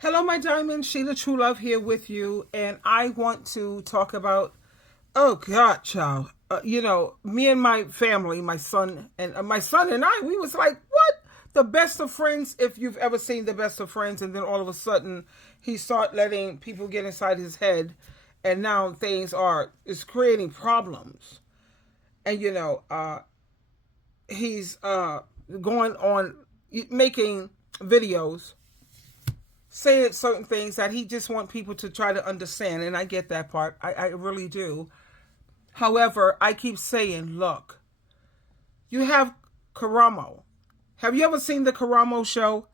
Hello, my diamond. SheilaTruelove here with you, and I want to talk about. Oh God, child. Me and my family, my son and I, we was like, what? The best of friends. If you've ever seen The Best of Friends, and then all of a sudden he start letting people get inside his head, and now things is creating problems. And he's going on making videos saying certain things that he just want people to try to understand, and I get that part. I really do. However, I keep saying, look, you have Karamo. Have you ever seen the Karamo show?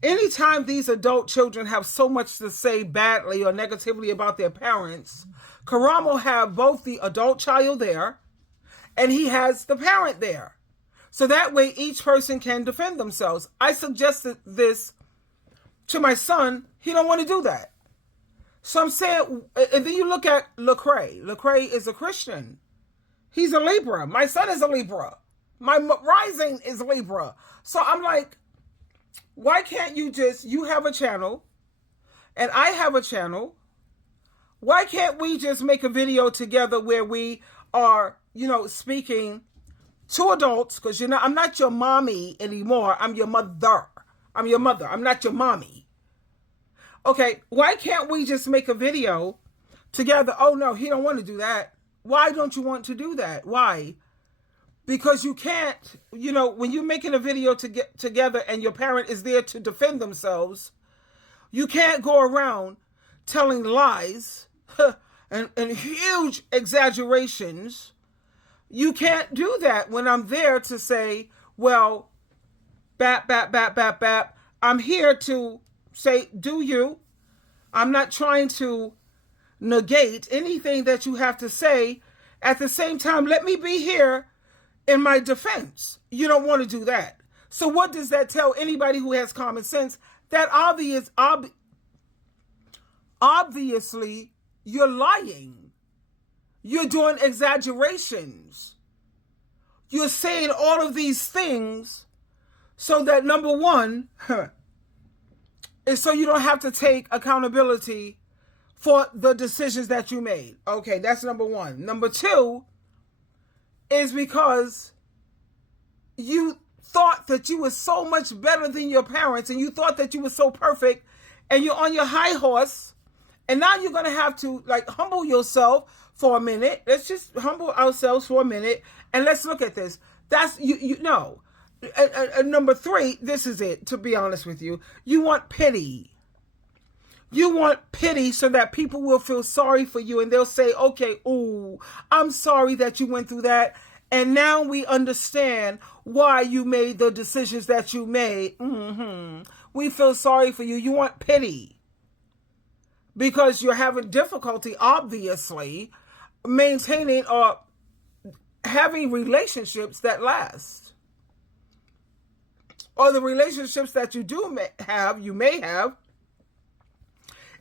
Anytime these adult children have so much to say badly or negatively about their parents, Karamo have both the adult child there and he has the parent there. So that way each person can defend themselves. I suggested this to my son. He don't want to do that. So I'm saying, and then you look at Lecrae. Lecrae is a Christian. He's a Libra. My son is a Libra. My rising is Libra. So I'm like, why can't you have a channel and I have a channel. Why can't we just make a video together where we are, speaking to adults? Because, I'm not your mommy anymore. I'm your mother. I'm your mother. I'm not your mommy. Okay, why can't we just make a video together? Oh, no, he don't want to do that. Why don't you want to do that? Why? Because you can't, when you're making a video to get together and your parent is there to defend themselves, you can't go around telling lies and huge exaggerations. You can't do that when I'm there to say, well, bap, bap, bap, bap, bap. I'm here to say, do you? I'm not trying to negate anything that you have to say. At the same time, let me be here in my defense. You don't want to do that. So what does that tell anybody who has common sense? That obviously you're lying. You're doing exaggerations. You're saying all of these things so that, number one, is so you don't have to take accountability for the decisions that you made. Okay, that's number one. Number two is because you thought that you were so much better than your parents and you thought that you were so perfect and you're on your high horse, and now you're going to have to humble yourself for a minute. Let's just humble ourselves for a minute and let's look at this. That's, number three, this is it, to be honest with you. You want pity. You want pity so that people will feel sorry for you and they'll say, okay, ooh, I'm sorry that you went through that. And now we understand why you made the decisions that you made. We feel sorry for you. You want pity because you're having difficulty, obviously, maintaining or having relationships that last. Or the relationships that you may have,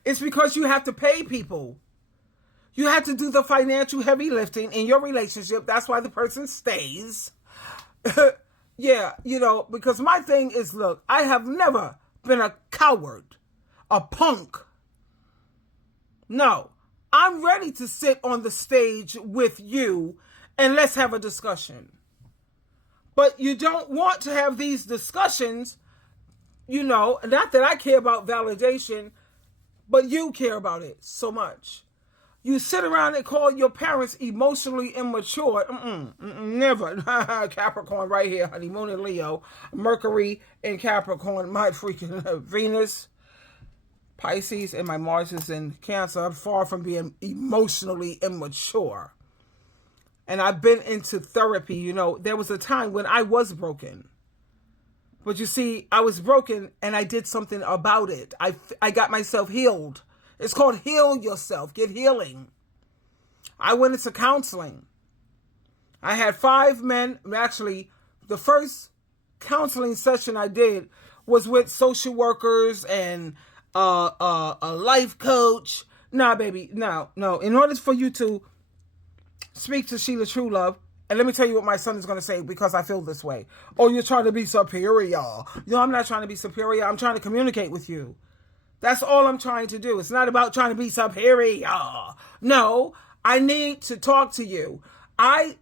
it's because you have to pay people. You have to do the financial heavy lifting in your relationship. That's why the person stays. Yeah, because my thing is, look, I have never been a coward, a punk. No, I'm ready to sit on the stage with you and let's have a discussion. But you don't want to have these discussions, not that I care about validation, but you care about it so much. You sit around and call your parents emotionally immature. Never. Capricorn right here, honey. Moon in Leo. Mercury in Capricorn. My freaking Venus, Pisces, and my Mars is in Cancer. I'm far from being emotionally immature. And I've been into therapy. There was a time when I was broken. But you see, I was broken and I did something about it. I got myself healed. It's called heal yourself. Get healing. I went into counseling. I had 5 men. Actually, the first counseling session I did was with social workers and a life coach. Nah, baby. No. In order for you to speak to SheilaTruelove, and let me tell you what my son is going to say because I feel this way. Oh, you're trying to be superior. No, I'm not trying to be superior. I'm trying to communicate with you. That's all I'm trying to do. It's not about trying to be superior. No, I need to talk to you. I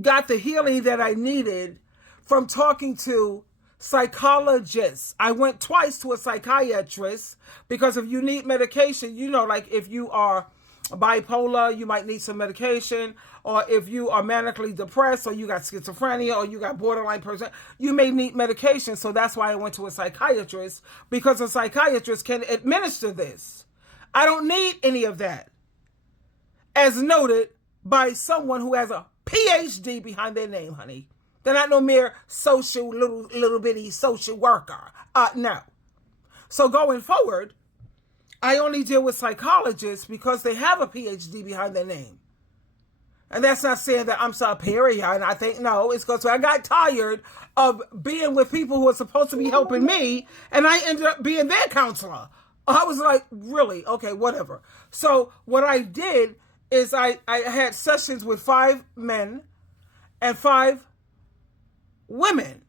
got the healing that I needed from talking to psychologists. I went twice to a psychiatrist because if you need medication, like if you are bipolar, you might need some medication, or if you are manically depressed, or you got schizophrenia, or you got borderline person, you may need medication. So that's why I went to a psychiatrist, because a psychiatrist can administer this. I don't need any of that, as noted by someone who has a PhD behind their name, honey. They're not no mere little bitty social worker. No. So going forward, I only deal with psychologists because they have a PhD behind their name. And that's not saying that I'm superior. And I think, no, it's because I got tired of being with people who are supposed to be helping me, and I ended up being their counselor. I was like, really? Okay, whatever. So what I did is I had sessions with 5 men and 5 women.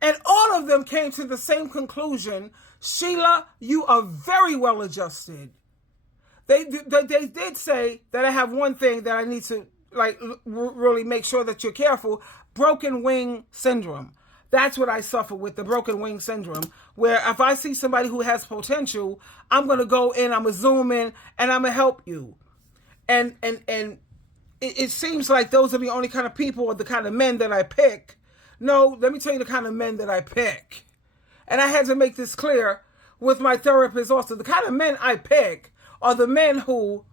And all of them came to the same conclusion: Sheila, you are very well adjusted. They did say that I have one thing that I need to really make sure that you're careful: broken wing syndrome. That's what I suffer with, the broken wing syndrome, where if I see somebody who has potential, I'm going to go in, I'm going to zoom in, and I'm going to help you. And it seems like those are the only kind of people or the kind of men that I pick. No, let me tell you the kind of men that I pick. And I had to make this clear with my therapist also. The kind of men I pick are the men who,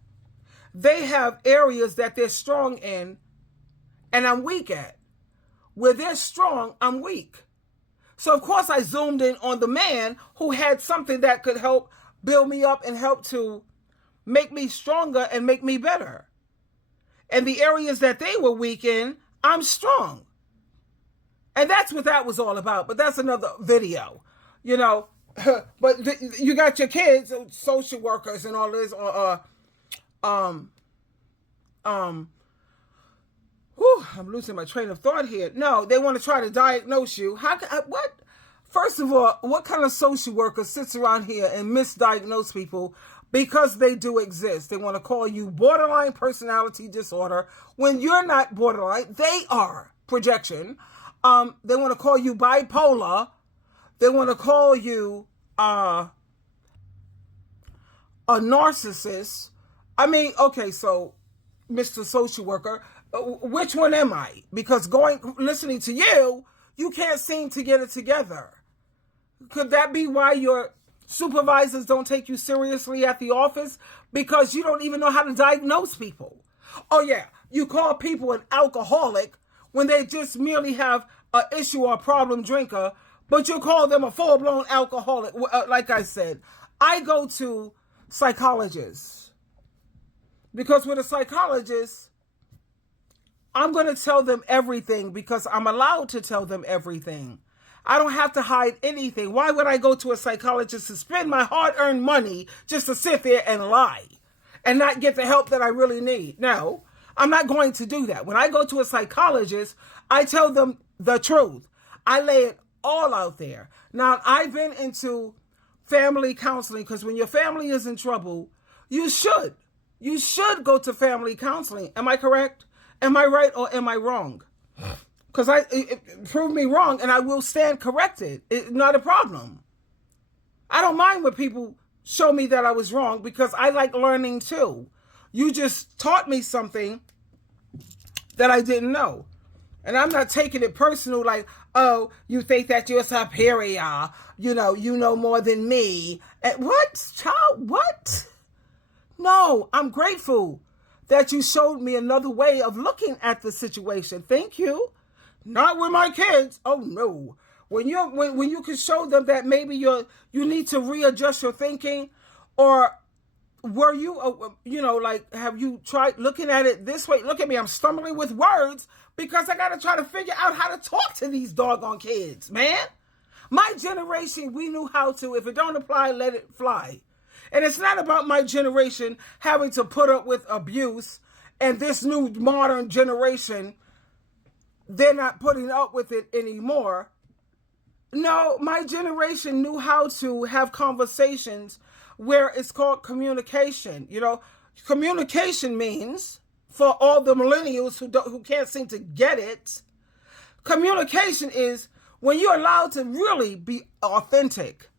they have areas that they're strong in and I'm weak at. Where they're strong, I'm weak. So of course I zoomed in on the man who had something that could help build me up and help to make me stronger and make me better. And the areas that they were weak in, I'm strong. And that's what that was all about. But that's another video, But you got your kids, social workers and all this, I'm losing my train of thought here. No, they want to try to diagnose you. What? First of all, what kind of social worker sits around here and misdiagnose people because they do exist? They want to call you borderline personality disorder when you're not borderline. They are projection. They want to call you bipolar. They want to call you a narcissist. I mean, okay, so Mr. Social Worker, which one am I? Because listening to you, you can't seem to get it together. Could that be why your supervisors don't take you seriously at the office? Because you don't even know how to diagnose people. Oh yeah, you call people an alcoholic when they just merely have an issue or a problem drinker, but you call them a full-blown alcoholic. Like I said, I go to psychologists because with a psychologist, I'm going to tell them everything because I'm allowed to tell them everything. I don't have to hide anything. Why would I go to a psychologist to spend my hard-earned money just to sit there and lie and not get the help that I really need? No, I'm not going to do that. When I go to a psychologist, I tell them the truth. I lay it all out there. Now, I've been into family counseling because when your family is in trouble, you should go to family counseling. Am I correct? Am I right or am I wrong? Because prove me wrong and I will stand corrected. It's not a problem. I don't mind when people show me that I was wrong because I like learning too. You just taught me something that I didn't know. And I'm not taking it personal like, oh, you think that you're superior. You know more than me. And what? Child, what? No, I'm grateful that you showed me another way of looking at the situation. Thank you. Not with my kids. Oh no. When you can show them that maybe you need to readjust your thinking, or were you have you tried looking at it this way? Look at me, I'm stumbling with words because I got to try to figure out how to talk to these doggone kids, man. My generation, we knew how to. If it don't apply, let it fly. And it's not about my generation having to put up with abuse, and this new modern generation, they're not putting up with it anymore. No, my generation knew how to have conversations where it's called communication. Communication means, for all the millennials who can't seem to get it, communication is when you're allowed to really be authentic.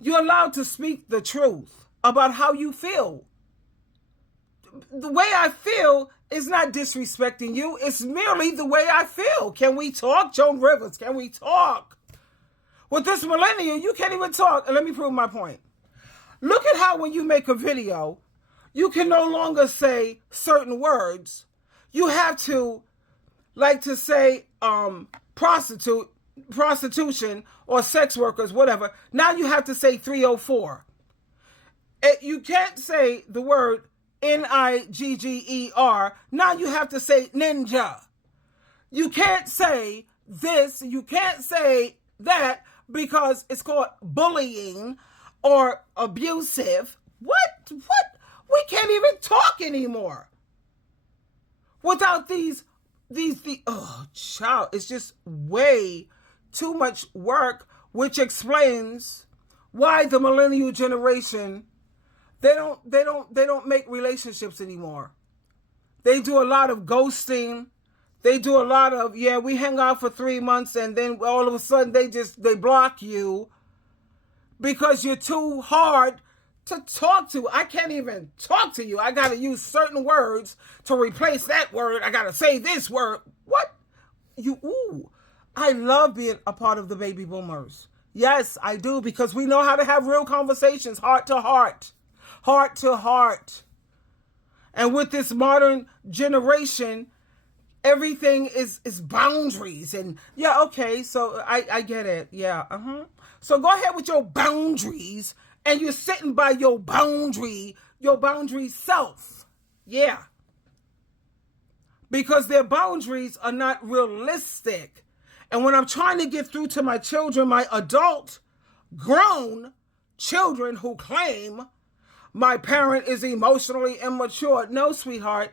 You're allowed to speak the truth about how you feel. The way I feel is not disrespecting you. It's merely the way I feel. Can we talk? Joan Rivers, can we talk? With this millennial, you can't even talk. And let me prove my point. Look at how when you make a video, you can no longer say certain words. You have to, like to say prostitution or sex workers, whatever. Now you have to say 304. You can't say the word Nigger. Now you have to say ninja. You can't say this. You can't say that because it's called bullying or abusive. What? We can't even talk anymore without these. Oh, child, it's just way too much work, which explains why the millennial generation, they don't make relationships anymore. They do a lot of ghosting. They do a lot of, we hang out for 3 months and then all of a sudden they block you because you're too hard to talk to. I can't even talk to you. I got to use certain words to replace that word. I got to say this word. What? I love being a part of the baby boomers. Yes, I do, because we know how to have real conversations, heart to heart. Heart to heart. And with this modern generation, everything is boundaries. And okay, so I get it. So go ahead with your boundaries, and you're sitting by your boundary self. Yeah. Because their boundaries are not realistic. And when I'm trying to get through to my children, my adult, grown children who claim my parent is emotionally immature. No, sweetheart.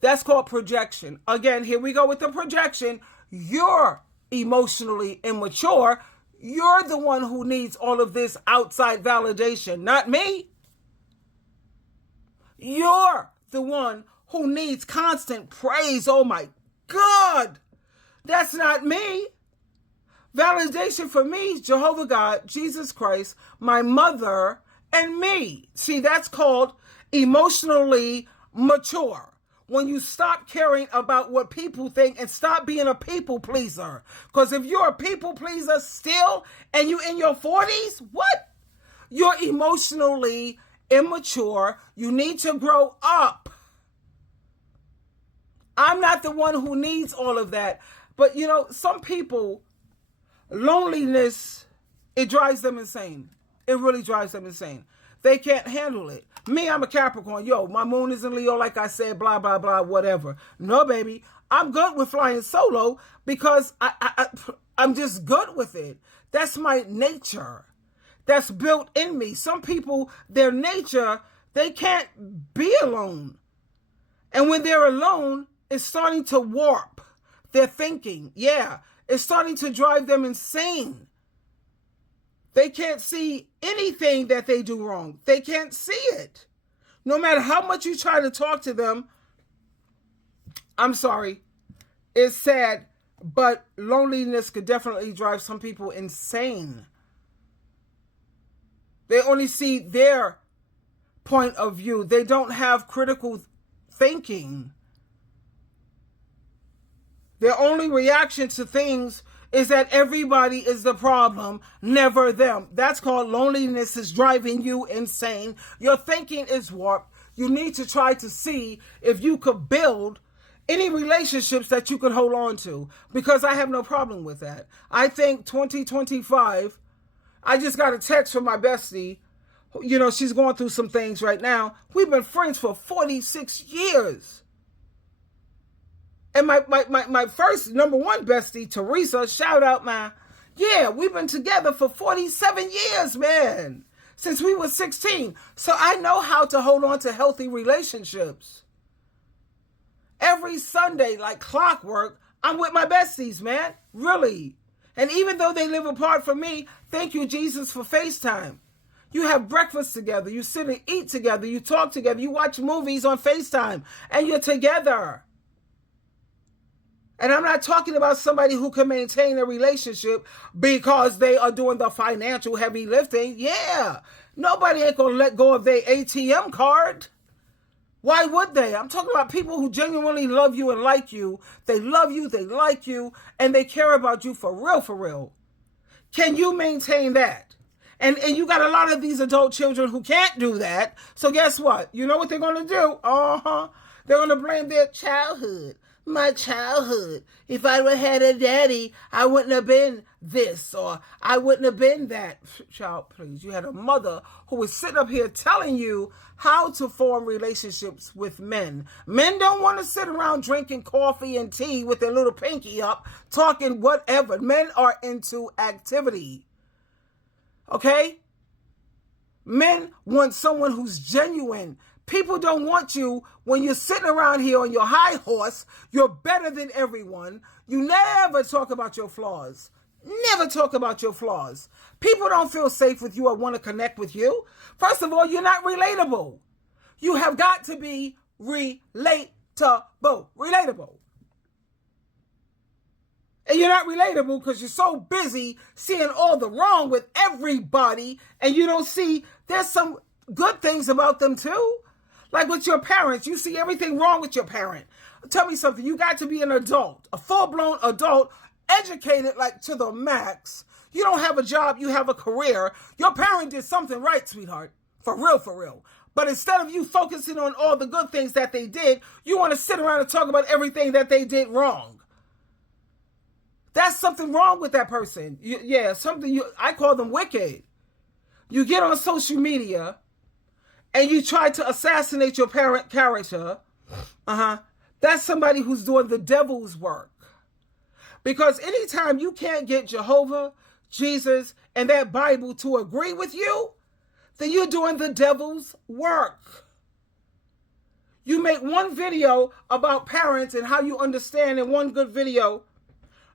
That's called projection. Again, here we go with the projection. You're emotionally immature. You're the one who needs all of this outside validation, not me. You're the one who needs constant praise. Oh my God. That's not me. Validation for me is Jehovah God, Jesus Christ, my mother, and me. See, that's called emotionally mature. When you stop caring about what people think and stop being a people pleaser. Because if you're a people pleaser still and you're in your 40s, what? You're emotionally immature. You need to grow up. I'm not the one who needs all of that. But, some people, loneliness, it drives them insane. It really drives them insane. They can't handle it. Me, I'm a Capricorn. My moon is in Leo, like I said, blah, blah, blah, whatever. No, baby. I'm good with flying solo because I'm just good with it. That's my nature. That's built in me. Some people, their nature, they can't be alone. And when they're alone, it's starting to warp their thinking. Yeah, it's starting to drive them insane. They can't see anything that they do wrong. They can't see it. No matter how much you try to talk to them, I'm sorry, it's sad, but loneliness could definitely drive some people insane. They only see their point of view. They don't have critical thinking. Their only reaction to things is that everybody is the problem, never them. That's called loneliness is driving you insane. Your thinking is warped. You need to try to see if you could build any relationships that you could hold on to, because I have no problem with that. I think 2025, I just got a text from my bestie. She's going through some things right now. We've been friends for 46 years. And my first number one bestie, Teresa, shout out, man. Yeah, we've been together for 47 years, man. Since we were 16. So I know how to hold on to healthy relationships. Every Sunday, like clockwork, I'm with my besties, man. Really. And even though they live apart from me, thank you, Jesus, for FaceTime. You have breakfast together. You sit and eat together. You talk together. You watch movies on FaceTime. And you're together. And I'm not talking about somebody who can maintain a relationship because they are doing the financial heavy lifting. Yeah. Nobody ain't going to let go of their ATM card. Why would they? I'm talking about people who genuinely love you and like you. They love you, they like you, and they care about you for real, for real. Can you maintain that? And you got a lot of these adult children who can't do that. So guess what? You know what they're going to do? They're going to blame their childhood. My childhood. If I would have had a daddy, I wouldn't have been this, or I wouldn't have been that. Child, please. You had a mother who was sitting up here telling you how to form relationships with men. Men don't want to sit around drinking coffee and tea with their little pinky up, talking whatever. Men are into activity. Okay? Men want someone who's genuine. People don't want you when you're sitting around here on your high horse. You're better than everyone. You never talk about your flaws. Never talk about your flaws. People don't feel safe with you or want to connect with you. First of all, you're not relatable. You have got to be relatable. Relatable. And you're not relatable because you're so busy seeing all the wrong with everybody, and you don't see there's some good things about them too. Like with your parents, you see everything wrong with your parent. Tell me something. You got to be an adult, a full-blown adult, educated like to the max. You don't have a job, you have a career. Your parent did something right, sweetheart. For real, for real. But instead of you focusing on all the good things that they did, you want to sit around and talk about everything that they did wrong. That's something wrong with that person. I call them wicked. You get on social media and you try to assassinate your parent character. That's somebody who's doing the devil's work. Because anytime you can't get Jehovah, Jesus, and that Bible to agree with you, then you're doing the devil's work. You make one video about parents and how you understand, and one good video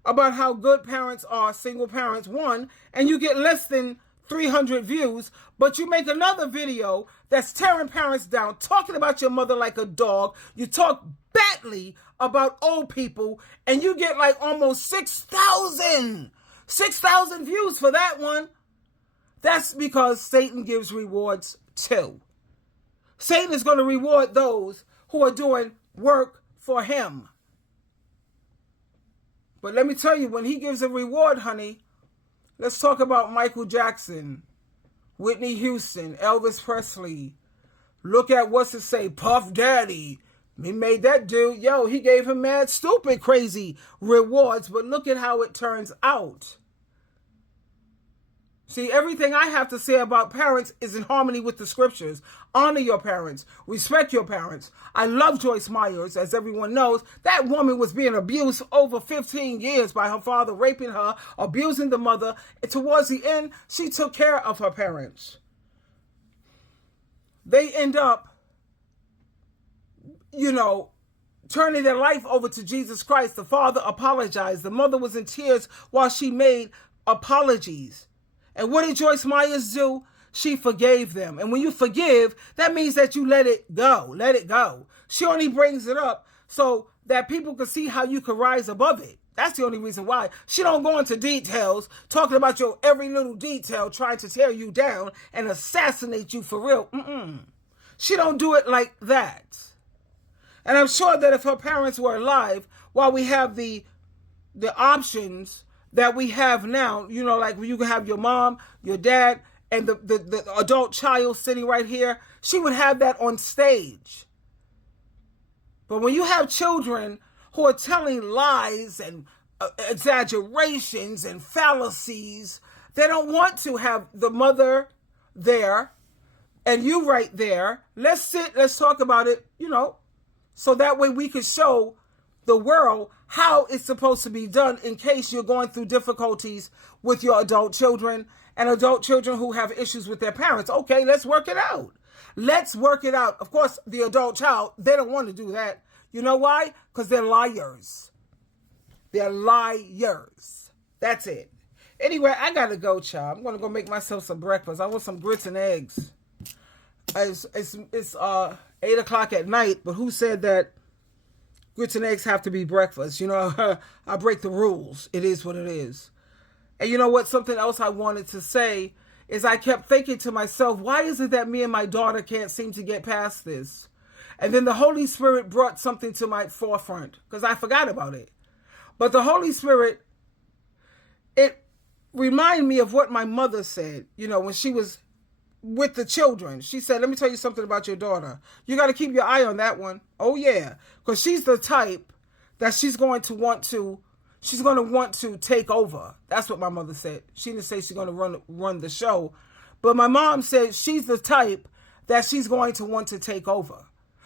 about how good parents are, single parents, one, and you get less than 300 views, but you make another video that's tearing parents down, talking about your mother like a dog. You talk badly about old people, and you get like almost 6,000 views for that one. That's because Satan gives rewards too. Satan is going to reward those who are doing work for him. But let me tell you, when he gives a reward, honey, let's talk about Michael Jackson, Whitney Houston, Elvis Presley. Look at Puff Daddy. He made that dude, he gave him mad stupid, crazy rewards, but look at how it turns out. See, everything I have to say about parents is in harmony with the scriptures. Honor your parents. Respect your parents. I love Joyce Myers, as everyone knows. That woman was being abused over 15 years by her father, raping her, abusing the mother. And towards the end, she took care of her parents. They end up, turning their life over to Jesus Christ. The father apologized. The mother was in tears while she made apologies. And what did Joyce Myers do? She forgave them. And when you forgive, that means that you let it go. Let it go. She only brings it up so that people can see how you can rise above it. That's the only reason why. She don't go into details, talking about your every little detail, trying to tear you down and assassinate you for real. She don't do it like that. And I'm sure that if her parents were alive, while we have the options that we have now, like you can have your mom, your dad, and the adult child sitting right here, she would have that on stage. But when you have children who are telling lies and exaggerations and fallacies, they don't want to have the mother there and you right there. Let's talk about it, so that way we can show the world how it's supposed to be done in case you're going through difficulties with your adult children and adult children who have issues with their parents. Okay, let's work it out. Let's work it out. Of course, the adult child, they don't want to do that. You know why? Because they're liars. They're liars. That's it. Anyway, I gotta go, child. I'm gonna go make myself some breakfast. I want some grits and eggs. It's 8 o'clock at night, but who said that grits and eggs have to be breakfast? You know, I break the rules. It is what it is. And you know what? Something else I wanted to say is I kept thinking to myself, why is it that me and my daughter can't seem to get past this? And then the Holy Spirit brought something to my forefront because I forgot about it. But the Holy Spirit, it reminded me of what my mother said, you know, when she was with the children. She said, let me tell you something about your daughter. You got to keep your eye on that one. Oh, yeah. Because she's the type that she's going to want to take over. That's what my mother said. She didn't say she's going to run the show. But my mom said she's the type that she's going to want to take over.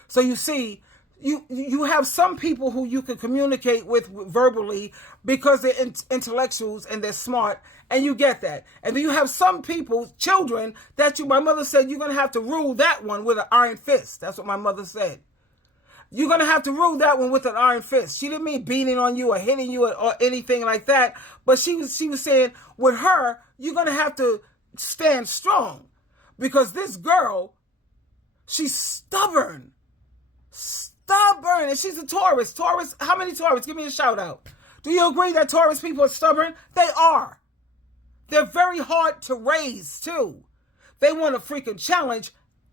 So you see, you have some people who you can communicate with verbally because they're intellectuals and they're smart, and you get that. And then you have some people, children, that my mother said you're going to have to rule that one with an iron fist. That's what my mother said. You're going to have to rule that one with an iron fist. She didn't mean beating on you or hitting you or anything like that. But she was saying with her, you're going to have to stand strong because this girl, she's stubborn. Stubborn. And she's a Taurus. Taurus, how many Taurus? Give me a shout out. Do you agree that Taurus people are stubborn? They are. They're very hard to raise too. They want to freaking challenge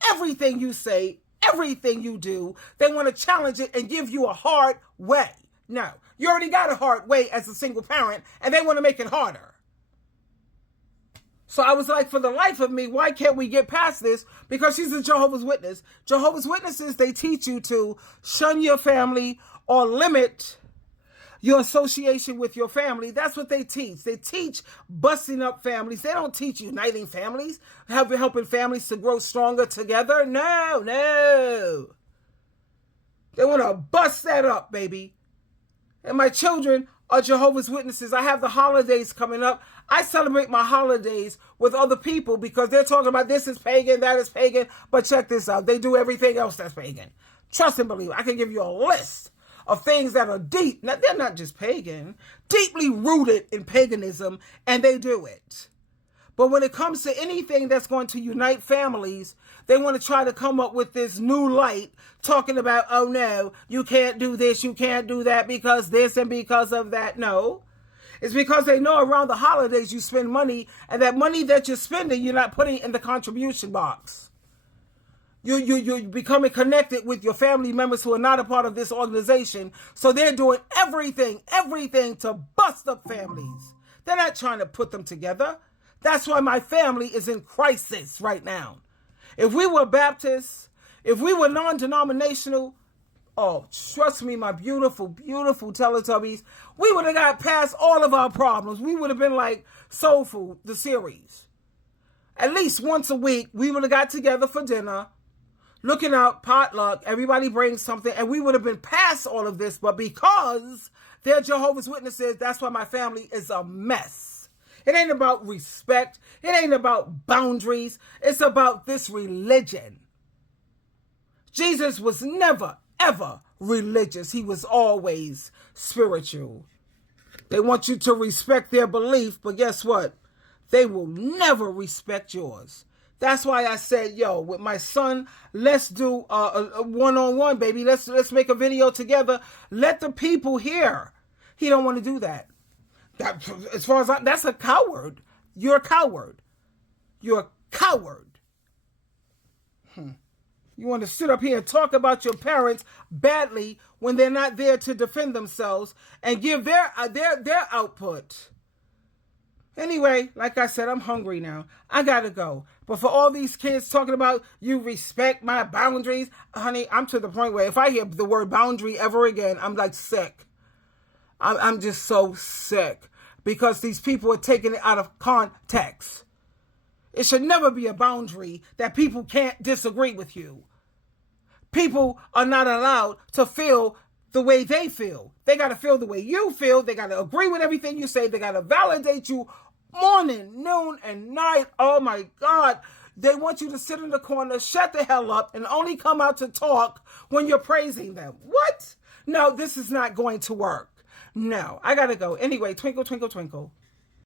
everything you say, everything you do. They want to challenge it and give you a hard way. Now, you already got a hard way as a single parent, and they want to make it harder. So I was like, for the life of me, why can't we get past this? Because she's a Jehovah's Witness. Jehovah's Witnesses, they teach you to shun your family or limit your association with your family. That's what they teach. They teach busting up families. They don't teach uniting families, helping families to grow stronger together. No. They want to bust that up, baby. And my children are Jehovah's Witnesses. I have the holidays coming up. I celebrate my holidays with other people because they're talking about this is pagan, that is pagan. But check this out. They do everything else that's pagan. Trust and believe. I can give you a list of things that are deep. Now, they're not just pagan, deeply rooted in paganism, and they do it. But when it comes to anything that's going to unite families, they want to try to come up with this new light, talking about, oh no, you can't do this, you can't do that because this and because of that. No. It's because they know around the holidays you spend money, and that money that you're spending, you're not putting in the contribution box. You're becoming connected with your family members who are not a part of this organization. So they're doing everything to bust up families. They're not trying to put them together. That's why my family is in crisis right now. If we were Baptists, if we were non-denominational, oh, trust me, my beautiful, beautiful Teletubbies, we would have got past all of our problems. We would have been like Soul Food, the series. At least once a week, we would have got together for dinner, looking out, potluck, everybody brings something, and we would have been past all of this. But because they're Jehovah's Witnesses, that's why my family is a mess. It ain't about respect. It ain't about boundaries. It's about this religion. Jesus was never, ever religious. He was always spiritual. They want you to respect their belief, but guess what? They will never respect yours. That's why I said, yo, with my son, let's do a one-on-one, baby. Let's make a video together. Let the people hear. He don't want to do that. As far as that's a coward. You're a coward. You're a coward. You want to sit up here and talk about your parents badly when they're not there to defend themselves and give their output. Anyway, like I said, I'm hungry now. I gotta go. But for all these kids talking about you respect my boundaries, honey, I'm to the point where if I hear the word boundary ever again, I'm like sick. I'm just so sick because these people are taking it out of context. It should never be a boundary that people can't disagree with you. People are not allowed to feel the way they feel. They got to feel the way you feel. They got to agree with everything you say. They got to validate you morning, noon, and night. Oh my God. They want you to sit in the corner, shut the hell up, and only come out to talk when you're praising them. What? No, this is not going to work. No, I got to go. Anyway, twinkle, twinkle, twinkle.